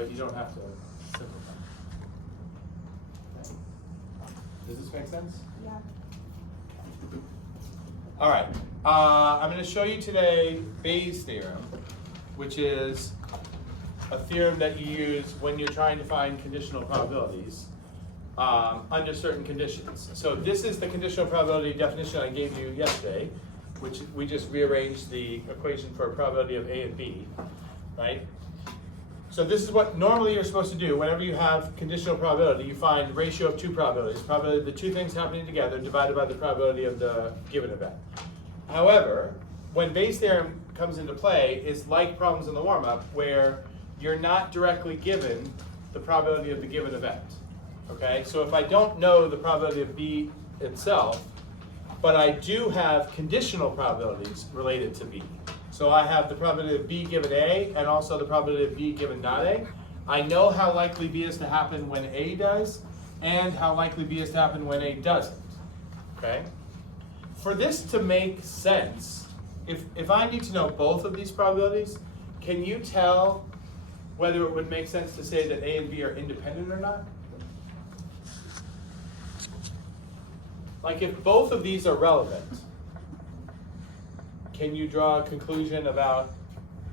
but you don't have to simplify. Okay. Does this make sense? Yeah. All right. I'm going to show you today Bayes' theorem, which is a theorem that you use when you're trying to find conditional probabilities under certain conditions. So this is the conditional probability definition I gave you yesterday, which we just rearranged the equation for a probability of A and B, right? So this is what normally you're supposed to do. Whenever you have conditional probability, you find the ratio of two probabilities, probability of the two things happening together divided by the probability of the given event. However, when Bayes' theorem comes into play, it's like problems in the warm-up where you're not directly given the probability of the given event. Okay, so if I don't know the probability of B itself, but I do have conditional probabilities related to B. So I have the probability of B given A and also the probability of B given not A. I know how likely B is to happen when A does and how likely B is to happen when A doesn't. Okay? For this to make sense, if I need to know both of these probabilities, can you tell whether it would make sense to say that A and B are independent or not? Like if both of these are relevant, can you draw a conclusion about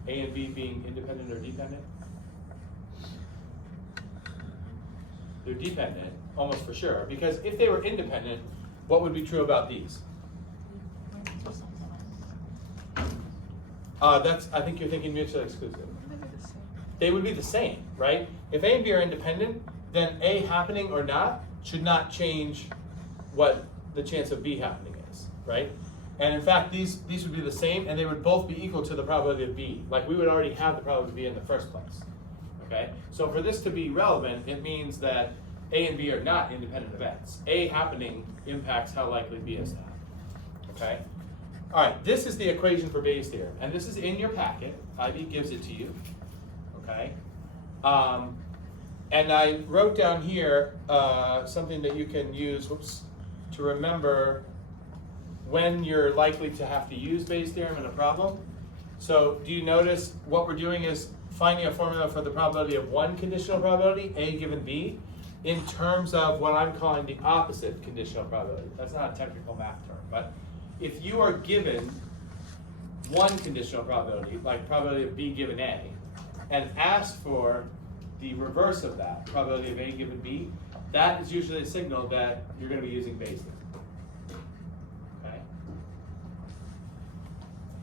A and B being independent or dependent? They're dependent, almost for sure, because if they were independent, what would be true about these? I think you're thinking mutually exclusive. They would be the same, right? If A and B are independent, then A happening or not should not change what the chance of B happening is, right? And in fact, these would be the same, and they would both be equal to the probability of B. Like we would already have the probability of B in the first place, okay? So for this to be relevant, it means that A and B are not independent events. A happening impacts how likely B is to happen, okay? All right, this is the equation for Bayes' theorem, and this is in your packet. Ivy gives it to you, okay? And I wrote down here something that you can use, to remember when you're likely to have to use Bayes' theorem in a problem. So do you notice what we're doing is finding a formula for the probability of one conditional probability, A given B, in terms of what I'm calling the opposite conditional probability. That's not a technical math term, but if you are given one conditional probability, like probability of B given A, and asked for the reverse of that, probability of A given B, that is usually a signal that you're going to be using Bayes' theorem. Okay?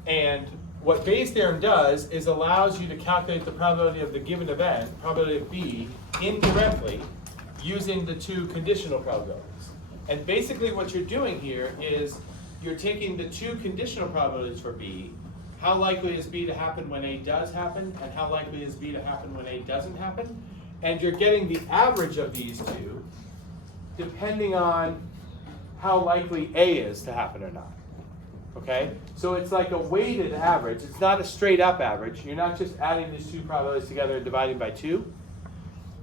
And what Bayes' theorem does is allows you to calculate the probability of the given event, probability of B, indirectly using the two conditional probabilities. And basically what you're doing here is you're taking the two conditional probabilities for B, how likely is B to happen when A does happen, and how likely is B to happen when A doesn't happen, and you're getting the average of these two depending on how likely A is to happen or not. Okay? So it's like a weighted average. It's not a straight up average. You're not just adding these two probabilities together and dividing by 2.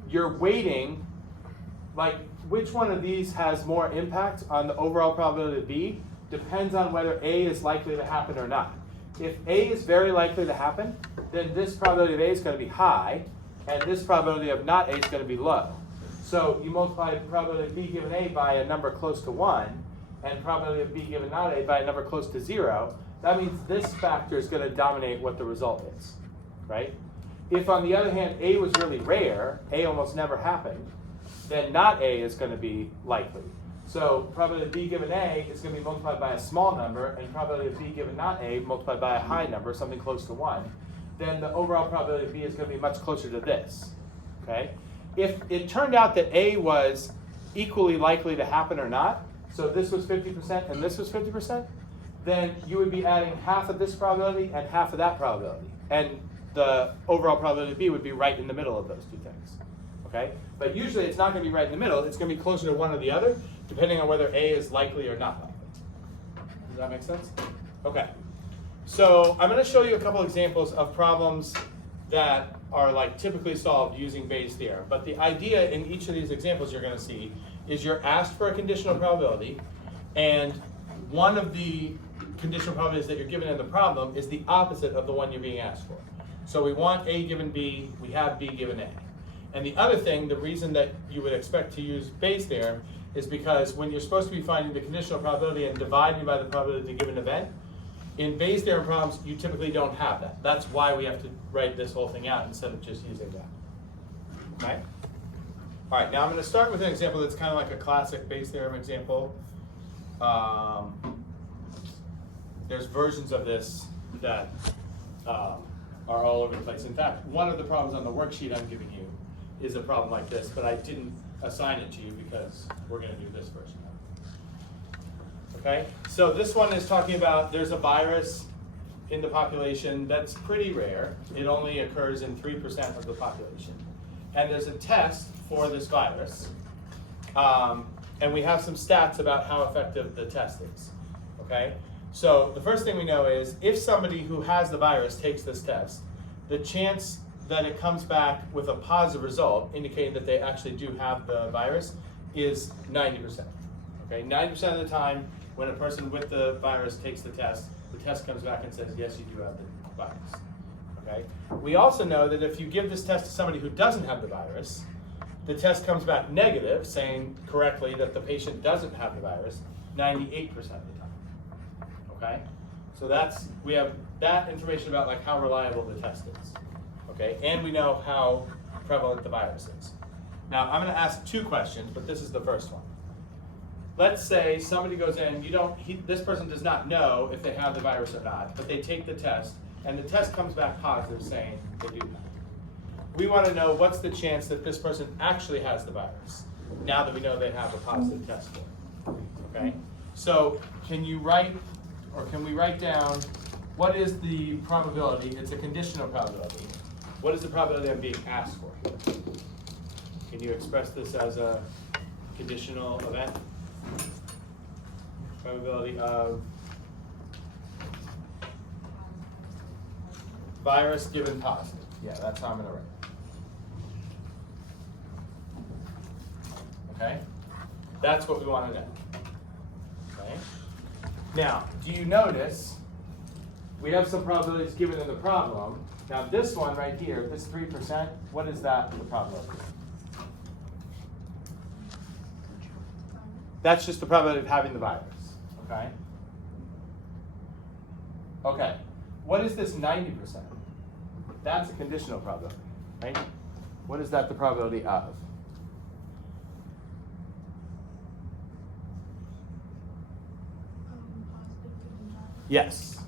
You're weighting, like which one of these has more impact on the overall probability of B depends on whether A is likely to happen or not. If A is very likely to happen, then this probability of A is going to be high, and this probability of not A is going to be low. So you multiply the probability of B given A by a number close to 1, and probability of B given not A by a number close to 0. That means this factor is going to dominate what the result is, right? If on the other hand A was really rare, A almost never happened, then not A is going to be likely. So probability of B given A is going to be multiplied by a small number, and probability of B given not A multiplied by a high number, something close to 1. Then the overall probability of B is going to be much closer to this, okay? If it turned out that A was equally likely to happen or not, so this was 50% and this was 50%, then you would be adding half of this probability and half of that probability. And the overall probability of B would be right in the middle of those two things, okay? But usually it's not going to be right in the middle. It's going to be closer to one or the other, depending on whether A is likely or not likely. Does that make sense? Okay. So I'm going to show you a couple examples of problems that are like typically solved using Bayes' theorem. But the idea in each of these examples you're going to see is you're asked for a conditional probability, and one of the conditional probabilities that you're given in the problem is the opposite of the one you're being asked for. So we want A given B, we have B given A. And the other thing, the reason that you would expect to use Bayes' theorem is because when you're supposed to be finding the conditional probability and dividing by the probability of the given event, in Bayes' theorem problems, you typically don't have that. That's why we have to write this whole thing out instead of just using that. Okay? All right, now I'm going to start with an example that's kind of like a classic Bayes' theorem example. There's versions of this that are all over the place. In fact, one of the problems on the worksheet I'm giving you is a problem like this, but I didn't assign it to you because we're going to do this version of it. Okay, so this one is talking about there's a virus in the population that's pretty rare. It only occurs in 3% of the population. And there's a test for this virus. And we have some stats about how effective the test is. Okay, so the first thing we know is if somebody who has the virus takes this test, the chance that it comes back with a positive result, indicating that they actually do have the virus, is 90%. Okay, 90% of the time when a person with the virus takes the test comes back and says, yes, you do have the virus. Okay. We also know that if you give this test to somebody who doesn't have the virus, the test comes back negative, saying correctly that the patient doesn't have the virus 98% of the time. Okay? So we have that information about like how reliable the test is. Okay? And we know how prevalent the virus is. Now I'm going to ask two questions, but this is the first one. Let's say somebody goes in, this person does not know if they have the virus or not, but they take the test, and the test comes back positive saying they do have it. We want to know what's the chance that this person actually has the virus, now that we know they have a positive test for it. Okay? So can we write down what is the probability? It's a conditional probability. What is the probability I'm being asked for here? Can you express this as a conditional event? Probability of virus given positive. Yeah, that's how I'm going to write it. Okay? That's what we want to know. Okay? Now, do you notice we have some probabilities given in the problem? Now this one right here, this 3%, what is that the probability? That's just the probability of having the virus. Okay? Okay. What is this 90%? That's a conditional probability, right? What is that the probability of? Yes.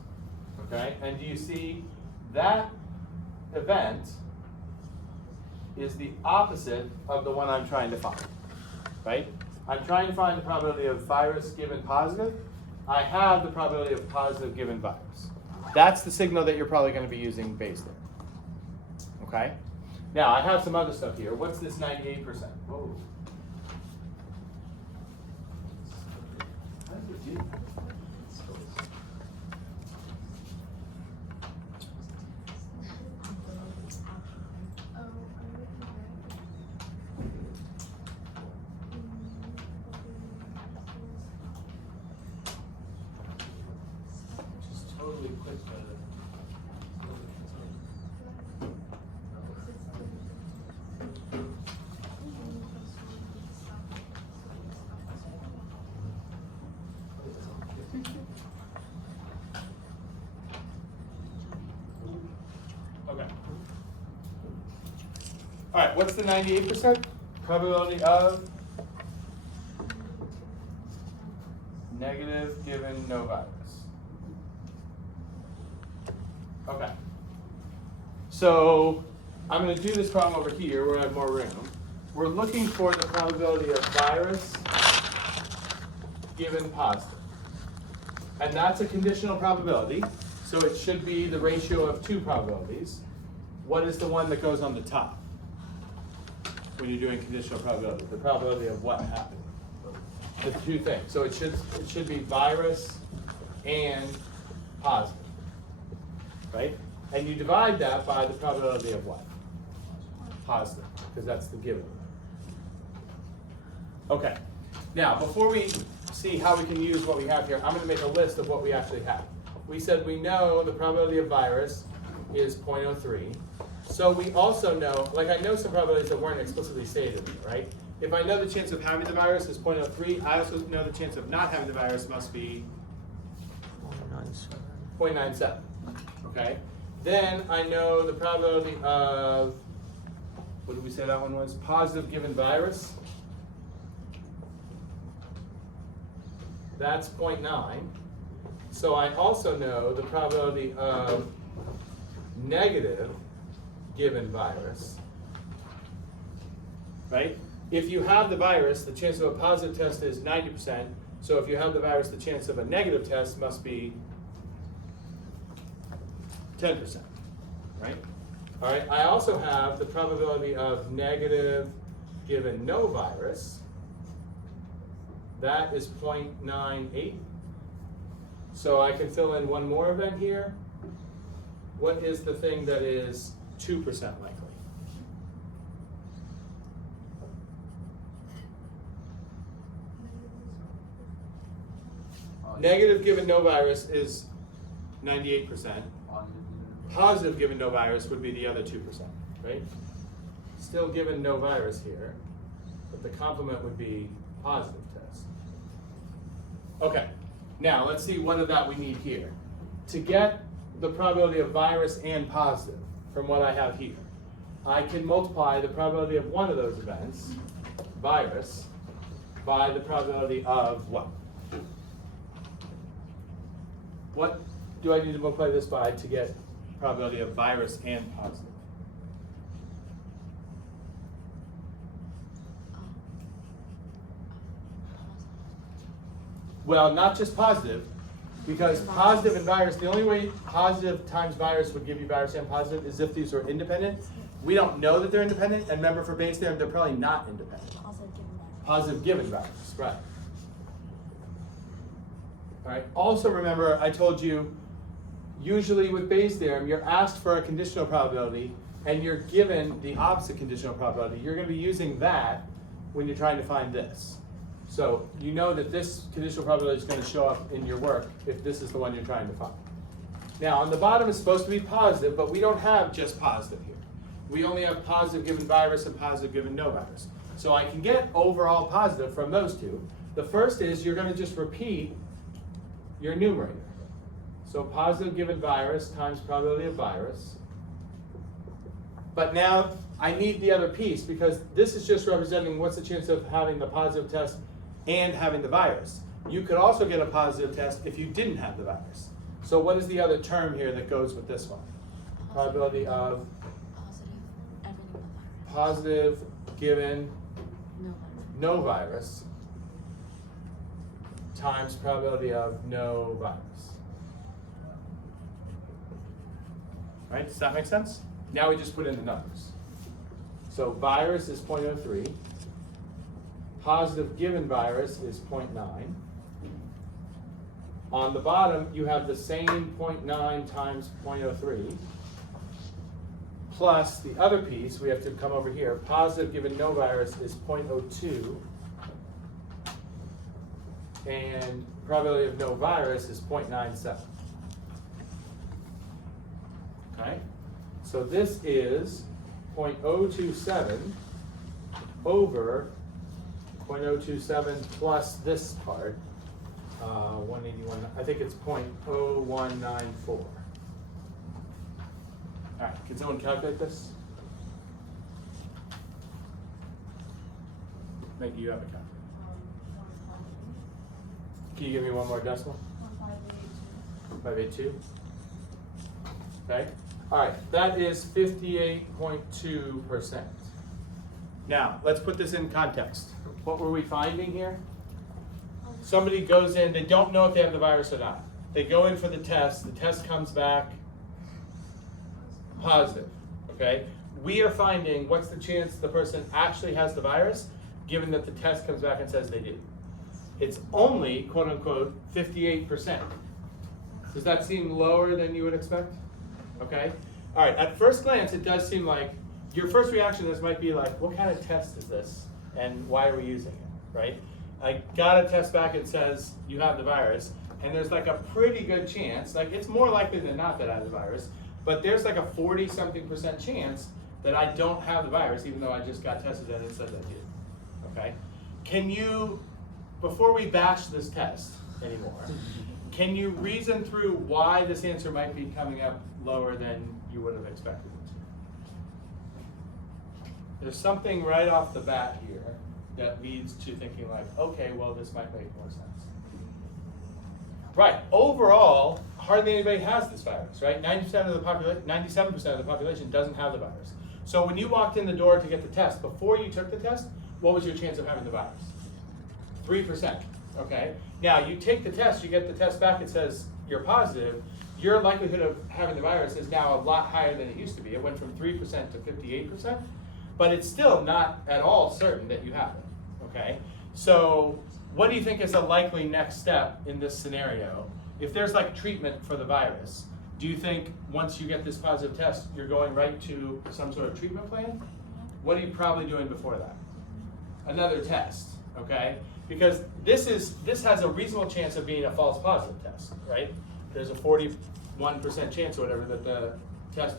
Okay, and do you see that event is the opposite of the one I'm trying to find, right? I'm trying to find the probability of virus given positive. I have the probability of positive given virus. That's the signal that you're probably going to be using Bayes' theorem. Okay? Now, I have some other stuff here. What's this 98%? Whoa. How does it do that? Okay. All right, what's the 98% probability of negative given no virus? Okay. So I'm going to do this problem over here where I have more room. We're looking for the probability of virus given positive. And that's a conditional probability. So it should be the ratio of two probabilities. What is the one that goes on the top when you're doing conditional probability? The probability of what happened? The two things. So it should be virus and positive, right? And you divide that by the probability of what? Positive, because that's the given. Okay. Now, before we see how we can use what we have here, I'm going to make a list of what we actually have. We said we know the probability of virus is 0.03. So we also know, like I know some probabilities that weren't explicitly stated, right? If I know the chance of having the virus is 0.03, I also know the chance of not having the virus must be 0.97. Okay? Then I know the probability of, what did we say that one was? Positive given virus. That's 0.9. So I also know the probability of negative given virus, right? If you have the virus, the chance of a positive test is 90%. So if you have the virus, the chance of a negative test must be 10%, right? All right, I also have the probability of negative given no virus. That is 0.98. So I can fill in one more event here. What is the thing that is 2% likely? Negative given no virus is 98%. Positive given no virus would be the other 2%, right? Still given no virus here, but the complement would be positive test. Okay, now let's see what of that we need here. To get the probability of virus and positive from what I have here, I can multiply the probability of one of those events, virus, by the probability of what? What do I need to multiply this by to get probability of virus and positive? Well, not just positive, because positive and virus, the only way positive times virus would give you virus and positive is if these are independent. We don't know that they're independent, and remember for Bayes theorem, they're probably not independent. Positive given virus, right. All right, also remember I told you, usually with Bayes theorem, you're asked for a conditional probability, and you're given the opposite conditional probability. You're going to be using that when you're trying to find this. So you know that this conditional probability is going to show up in your work if this is the one you're trying to find. Now on the bottom is supposed to be positive, but we don't have just positive here. We only have positive given virus and positive given no virus. So I can get overall positive from those two. The first is you're going to just repeat your numerator. So positive given virus times probability of virus. But now I need the other piece because this is just representing what's the chance of having the positive test and having the virus. You could also get a positive test if you didn't have the virus. So what is the other term here that goes with this one? Probability of positive given no virus times probability of no virus. Right? Does that make sense? Now we just put in the numbers. So virus is 0.03. Positive given virus is 0.9. On the bottom, you have the same 0.9 times 0.03. Plus the other piece, we have to come over here. Positive given no virus is 0.02. And probability of no virus is 0.97. Okay? So this is 0.027 over 0.027 plus this part, 181, I think it's 0.0194. All right, can someone calculate this? Maybe you have a calculator. Can you give me one more decimal? 582. Okay. All right, that is 58.2%. Now, let's put this in context. What were we finding here? Somebody goes in, they don't know if they have the virus or not. They go in for the test comes back positive, okay? We are finding what's the chance the person actually has the virus, given that the test comes back and says they do. It's only, quote unquote, 58%. Does that seem lower than you would expect? Okay? All right, at first glance, it does seem like your first reaction to this might be like, what kind of test is this? And why are we using it, right? I got a test back that says you have the virus, and there's like a pretty good chance, like it's more likely than not that I have the virus, but there's like a 40-something% chance that I don't have the virus, even though I just got tested and it said that did. Okay? Can you, before we bash this test anymore, can you reason through why this answer might be coming up lower than you would have expected it to? There's something right off the bat here that leads to thinking like, okay, well, this might make more sense. Right, overall, hardly anybody has this virus, right? 90% of the population, 97% of the population doesn't have the virus. So when you walked in the door to get the test, before you took the test, what was your chance of having the virus? 3%, okay? Now, you take the test, you get the test back, it says you're positive, your likelihood of having the virus is now a lot higher than it used to be. It went from 3% to 58%, but it's still not at all certain that you have it, okay? So what do you think is a likely next step in this scenario? If there's like treatment for the virus, do you think once you get this positive test, you're going right to some sort of treatment plan? What are you probably doing before that? Another test, okay? Because this has a reasonable chance of being a false positive test, right? There's a 41% chance or whatever that the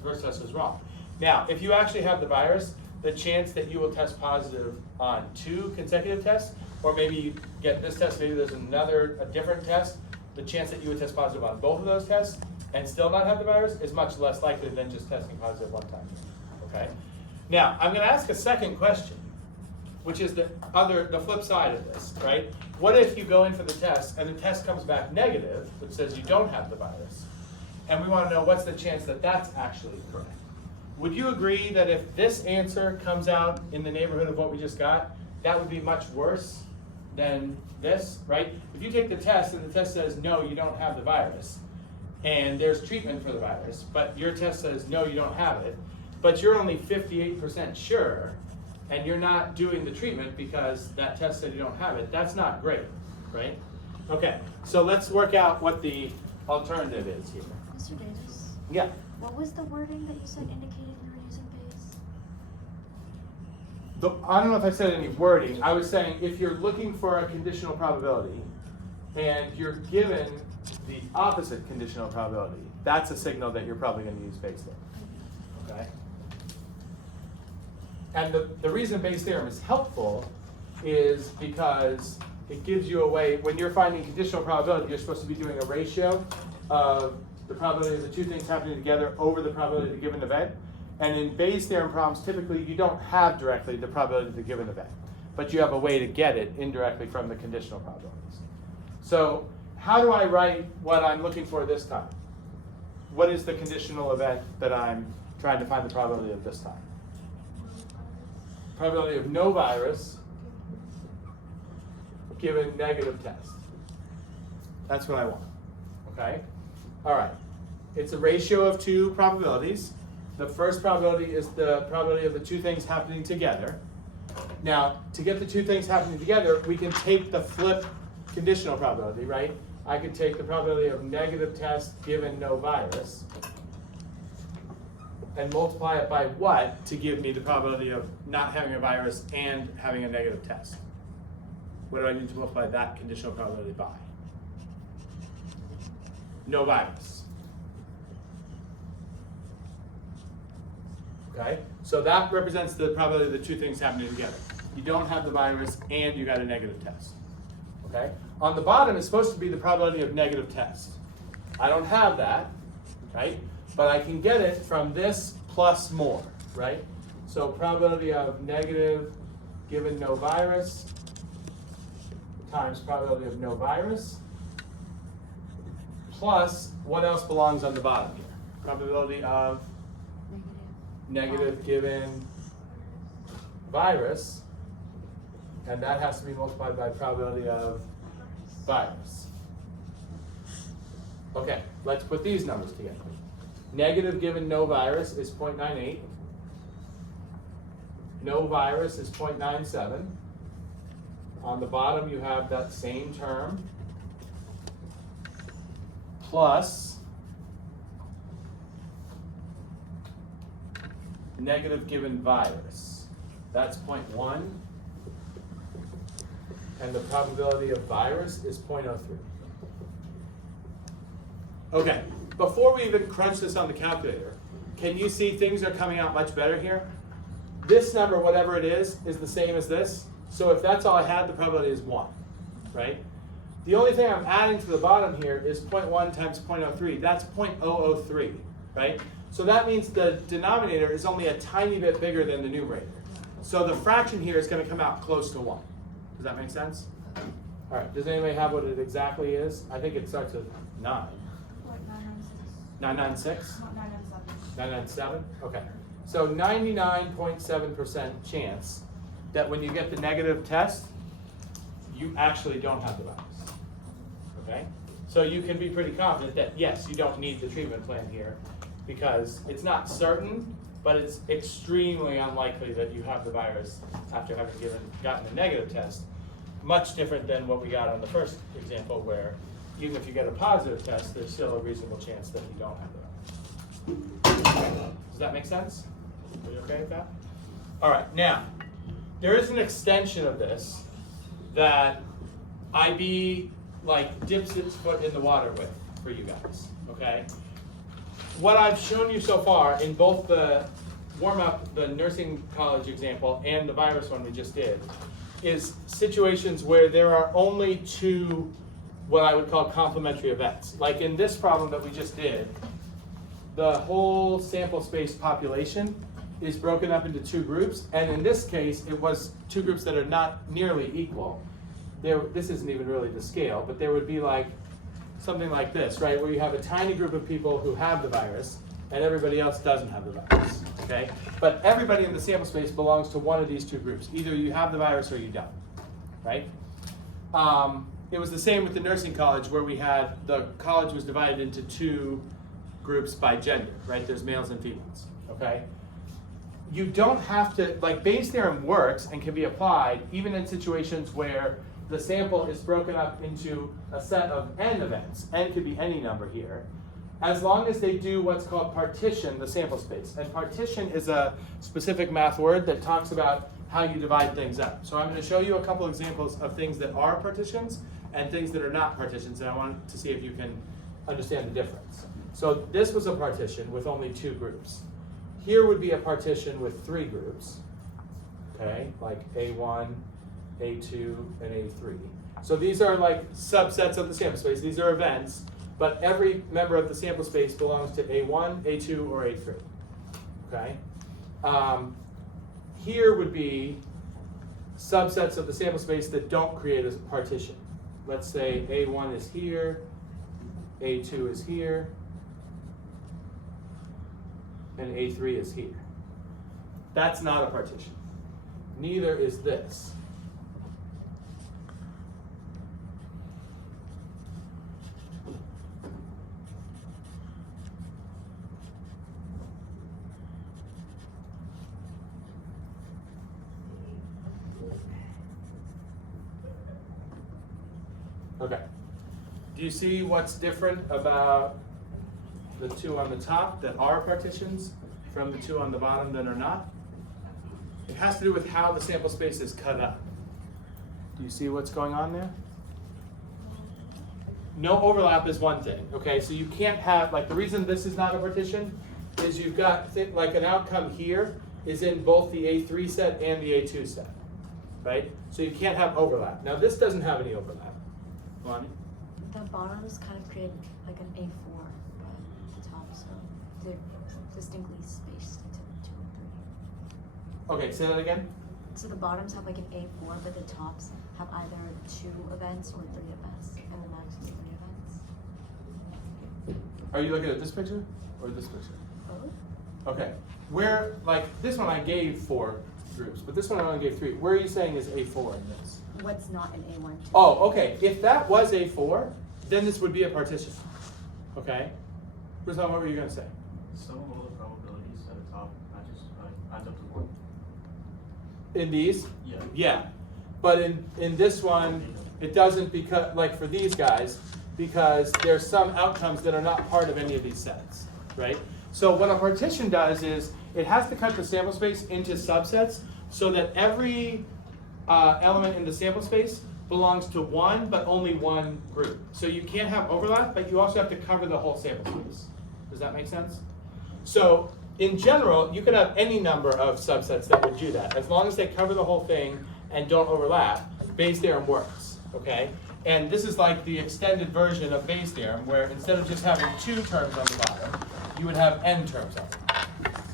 first test was wrong. Now, if you actually have the virus, the chance that you will test positive on 2 consecutive tests, or maybe you get this test, maybe there's a different test, the chance that you would test positive on both of those tests and still not have the virus is much less likely than just testing positive one time, okay? Now, I'm gonna ask a second question, which is the flip side of this, right? What if you go in for the test and the test comes back negative, which says you don't have the virus, and we wanna know what's the chance that that's actually correct? Would you agree that if this answer comes out in the neighborhood of what we just got, that would be much worse than this, right? If you take the test and the test says, no, you don't have the virus, and there's treatment for the virus, but your test says, no, you don't have it, but you're only 58% sure, and you're not doing the treatment because that test said you don't have it, that's not great, right? Okay, so let's work out what the alternative is here. Mr. Davis? Yeah. What was the wording that you said indicated we were using base? I don't know if I said any wording. I was saying if you're looking for a conditional probability and you're given the opposite conditional probability, that's a signal that you're probably going to use Bayes' theorem. Okay? And the reason Bayes' theorem is helpful is because it gives you a way, when you're finding conditional probability, you're supposed to be doing a ratio of the probability of the two things happening together over the probability of the given event. And in Bayes' theorem problems, typically you don't have directly the probability of the given event, but you have a way to get it indirectly from the conditional probabilities. So how do I write what I'm looking for this time? What is the conditional event that I'm trying to find the probability of this time? Probability of no virus given negative test. That's what I want, okay? All right, it's a ratio of 2 probabilities. The first probability is the probability of the 2 things happening together. Now, to get the 2 things happening together, we can take the flip conditional probability, right? I could take the probability of negative test given no virus and multiply it by what to give me the probability of not having a virus and having a negative test? What do I need to multiply that conditional probability by? No virus. Okay, so that represents the probability of the 2 things happening together. You don't have the virus and you got a negative test. Okay, on the bottom is supposed to be the probability of negative test. I don't have that, right? But I can get it from this plus more, right? So probability of negative given no virus times probability of no virus plus what else belongs on the bottom here? Probability of negative given virus, and that has to be multiplied by probability of virus. Okay, let's put these numbers together. Negative given no virus is 0.98. No virus is 0.97. On the bottom you have that same term plus negative given virus. That's 0.1. And the probability of virus is 0.03. Okay, before we even crunch this on the calculator, can you see things are coming out much better here? This number, whatever it is the same as this. So if that's all I had, the probability is 1, right? The only thing I'm adding to the bottom here is 0.1 times 0.03. That's 0.003, right? So that means the denominator is only a tiny bit bigger than the numerator. So the fraction here is going to come out close to 1. Does that make sense? All right, does anybody have what it exactly is? I think it starts with 9. What, 996? 996? Not 997. 997? Okay. So 99.7% chance that when you get the negative test, you actually don't have the virus. Okay? So you can be pretty confident that, yes, you don't need the treatment plan here because it's not certain, but it's extremely unlikely that you have the virus after having gotten a negative test. Much different than what we got on the first example where even if you get a positive test, there's still a reasonable chance that you don't have the virus. Does that make sense? Are you okay with that? All right, now, there is an extension of this that IB dips its foot in the water with for you guys, okay? What I've shown you so far in both the warm-up, the nursing college example, and the virus one we just did, is situations where there are only 2 what I would call complementary events. Like in this problem that we just did, the whole sample space population is broken up into 2 groups, and in this case, it was 2 groups that are not nearly equal. This isn't even really the scale, but there would be like something like this, right, where you have a tiny group of people who have the virus, and everybody else doesn't have the virus, okay? But everybody in the sample space belongs to one of these 2 groups. Either you have the virus or you don't, right? It was the same with the nursing college where we had, the college was divided into 2 groups by gender, right? There's males and females, okay? You don't have to, Bayes' theorem works and can be applied even in situations where the sample is broken up into a set of n events. N could be any number here, as long as they do what's called partition the sample space. And partition is a specific math word that talks about how you divide things up. So I'm going to show you a couple examples of things that are partitions and things that are not partitions, and I want to see if you can understand the difference. So this was a partition with only 2 groups. Here would be a partition with 3 groups, okay, like A1, A2, and A3. So these are like subsets of the sample space. These are events, but every member of the sample space belongs to A1, A2, or A3, okay? Here would be subsets of the sample space that don't create a partition. Let's say A1 is here, A2 is here, and A3 is here. That's not a partition. Neither is this. Okay. Do you see what's different about the 2 on the top that are partitions from the 2 on the bottom that are not? It has to do with how the sample space is cut up. Do you see what's going on there? No overlap is one thing, okay? So you can't have, the reason this is not a partition is you've got, an outcome here is in both the A3 set and the A2 set, right? So you can't have overlap. Now this doesn't have any overlap. Lonnie? The bottoms kind of create like an A4, but the top, so they're distinctly spaced into 2 and 3. Okay, say that again. So the bottoms have like an A4, but the tops have either 2 events or 3 events, and the max is 3 events. Are you looking at this picture or this picture? Both? Okay. Where, this one I gave 4 groups, but this one I only gave 3. Where are you saying is A4 in this? What's not an A1? Oh, okay. If that was A4, then this would be a partition. Okay? Ruslan, what were you going to say? Some of the probabilities at the top adds up to 1. In these? Yeah. Yeah. But in this one, it doesn't because, for these guys, because there's some outcomes that are not part of any of these sets, right? So what a partition does is it has to cut the sample space into subsets so that every element in the sample space belongs to one, but only one group. So you can't have overlap, but you also have to cover the whole sample space. Does that make sense? So in general, you could have any number of subsets that would do that. As long as they cover the whole thing and don't overlap, Bayes' theorem works, okay? And this is like the extended version of Bayes' theorem, where instead of just having 2 terms on the bottom, you would have n terms on the bottom,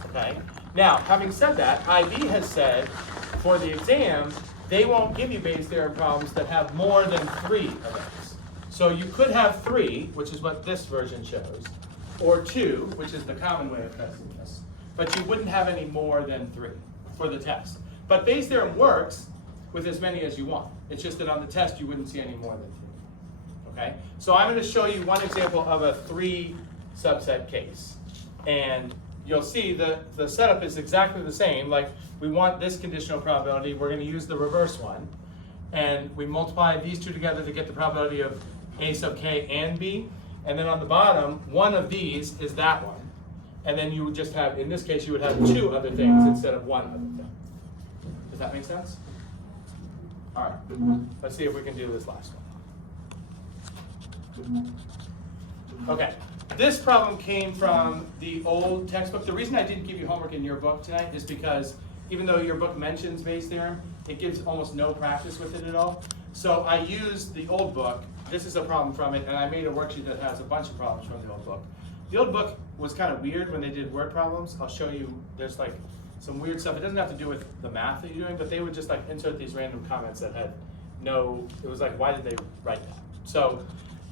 okay? Now, having said that, IB has said for the exam, they won't give you Bayes' theorem problems that have more than 3 events. So you could have 3, which is what this version shows, or 2, which is the common way of testing this, but you wouldn't have any more than 3 for the test. But Bayes' theorem works with as many as you want. It's just that on the test you wouldn't see any more than 3. Okay? So I'm going to show you one example of a 3 subset case. And you'll see the setup is exactly the same. Like, we want this conditional probability, we're going to use the reverse one. And we multiply these 2 together to get the probability of A sub k and B. And then on the bottom, one of these is that one. And then you would just have, in this case, you would have 2 other things instead of 1 other thing. Does that make sense? All right, let's see if we can do this last one. Okay, this problem came from the old textbook. The reason I didn't give you homework in your book tonight is because even though your book mentions Bayes' theorem, it gives almost no practice with it at all. So I used the old book. This is a problem from it, and I made a worksheet that has a bunch of problems from the old book. The old book was kind of weird when they did word problems. I'll show you, there's like some weird stuff. It doesn't have to do with the math that you're doing, but they would just like insert these random comments that had no, it was like, why did they write that? So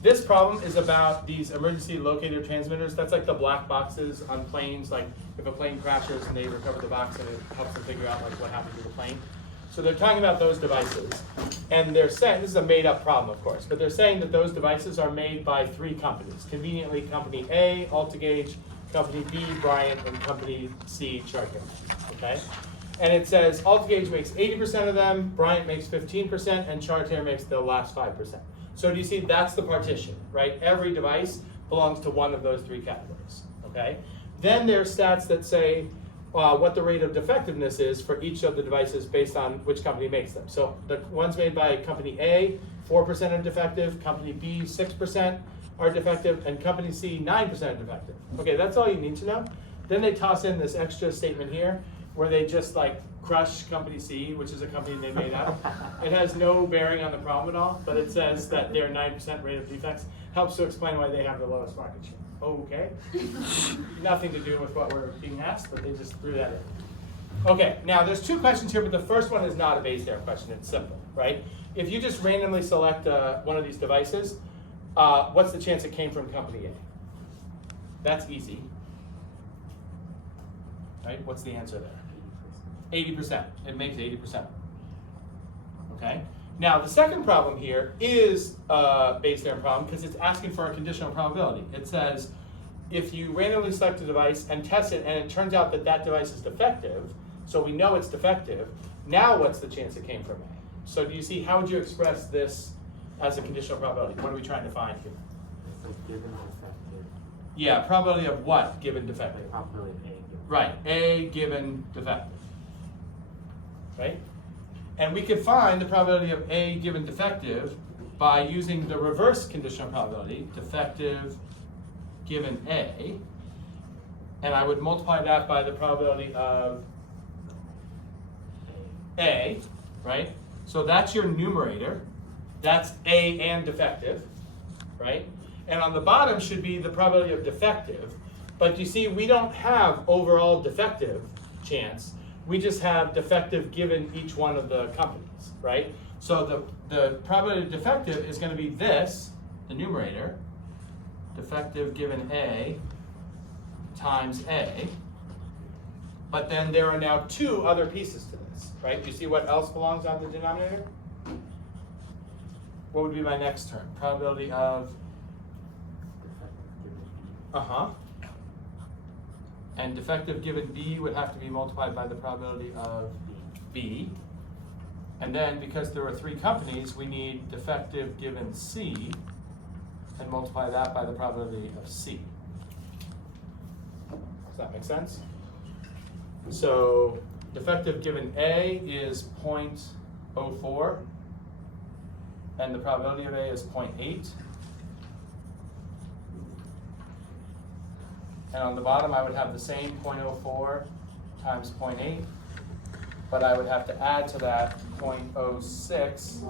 this problem is about these emergency locator transmitters. That's like the black boxes on planes, like if a plane crashes and they recover the box and it helps them figure out like what happened to the plane. So they're talking about those devices. And they're saying, this is a made up problem of course, but they're saying that those devices are made by 3 companies. Conveniently, company A, AltaGauge, company B, Bryant, and company C, Charter. Okay? And it says AltaGauge makes 80% of them, Bryant makes 15%, and Charter makes the last 5%. So do you see that's the partition, right? Every device belongs to one of those 3 categories. Okay? Then there's stats that say what the rate of defectiveness is for each of the devices based on which company makes them. So the ones made by company A, 4% are defective, company B, 6% are defective, and company C, 9% are defective. Okay, that's all you need to know. Then they toss in this extra statement here where they just like crush company C, which is a company they made up. It has no bearing on the problem at all, but it says that their 9% rate of defects helps to explain why they have the lowest market share. Okay. Nothing to do with what we're being asked, but they just threw that in. Okay, now there's 2 questions here, but the first one is not a Bayes' theorem question. It's simple, right? If you just randomly select one of these devices, what's the chance it came from company A? That's easy. Right? What's the answer there? 80%. It makes 80%. Okay? Now, the second problem here is a Bayes' theorem problem because it's asking for a conditional probability. It says if you randomly select a device and test it and it turns out that that device is defective, so we know it's defective, now what's the chance it came from A? So do you see, how would you express this as a conditional probability? What are we trying to find here? So given defective. Yeah, probability of what given defective? Probability of A given. Right, A given defective. Right? And we could find the probability of A given defective by using the reverse conditional probability, defective given A, and I would multiply that by the probability of A, right? So that's your numerator. That's A and defective, right? And on the bottom should be the probability of defective. But you see, we don't have overall defective chance. We just have defective given each one of the companies, right? So the probability of defective is going to be this, the numerator, defective given A times A. But then there are now 2 other pieces to this, right? You see what else belongs on the denominator? What would be my next term? Probability of and defective given B would have to be multiplied by the probability of B. And then because there are 3 companies, we need defective given C and multiply that by the probability of C. Does that make sense? So defective given A is 0.04 and the probability of A is 0.8. And on the bottom, I would have the same 0.04 times 0.8, but I would have to add to that 0.06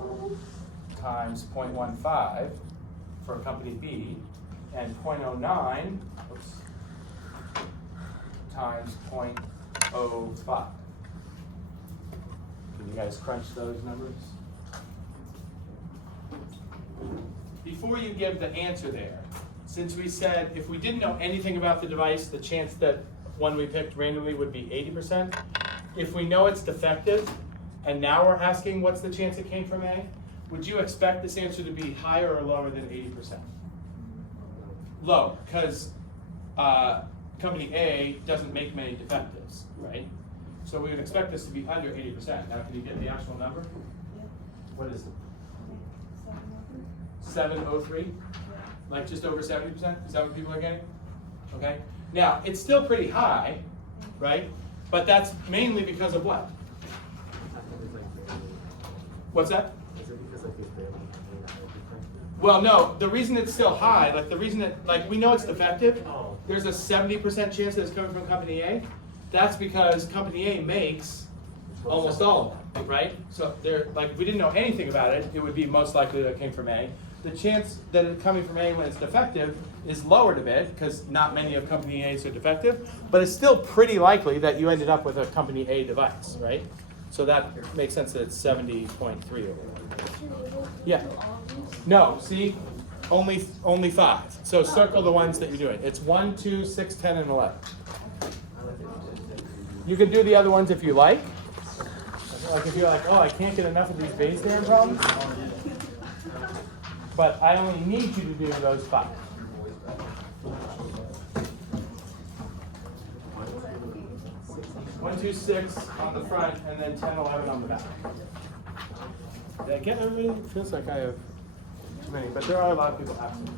times 0.15 for company B, and 0.09 times 0.05. Can you guys crunch those numbers? Before you give the answer there, since we said if we didn't know anything about the device, the chance that one we picked randomly would be 80%. If we know it's defective, and now we're asking what's the chance it came from A, would you expect this answer to be higher or lower than 80%? Low, because company A doesn't make many defectives, right? So we would expect this to be under 80%. Now, can you get the actual number? What is it? 703? Like just over 70%? Is that what people are getting? Okay. Now, it's still pretty high, right? But that's mainly because of what? What's that? Well, no, the reason it's still high, like the reason that, like we know it's defective, there's a 70% chance that it's coming from company A. That's because company A makes almost all of them, right? So they're, like, if we didn't know anything about it, it would be most likely that it came from A. The chance that it's coming from A when it's defective is lowered a bit because not many of company A's are defective, but it's still pretty likely that you ended up with a company A device, right? So that makes sense that it's 70.3 over. Yeah. No, see, only 5. So circle the ones that you're doing. It's 1, 2, 6, 10, and 11. You can do the other ones if you like. Like if you're like, oh, I can't get enough of these Bayes theorem problems. But I only need you to do those 5. 1, 2, 6 on the front, and then 10, 11 on the back. Did I get everything? It feels like I have too many, but there are a lot of people asking.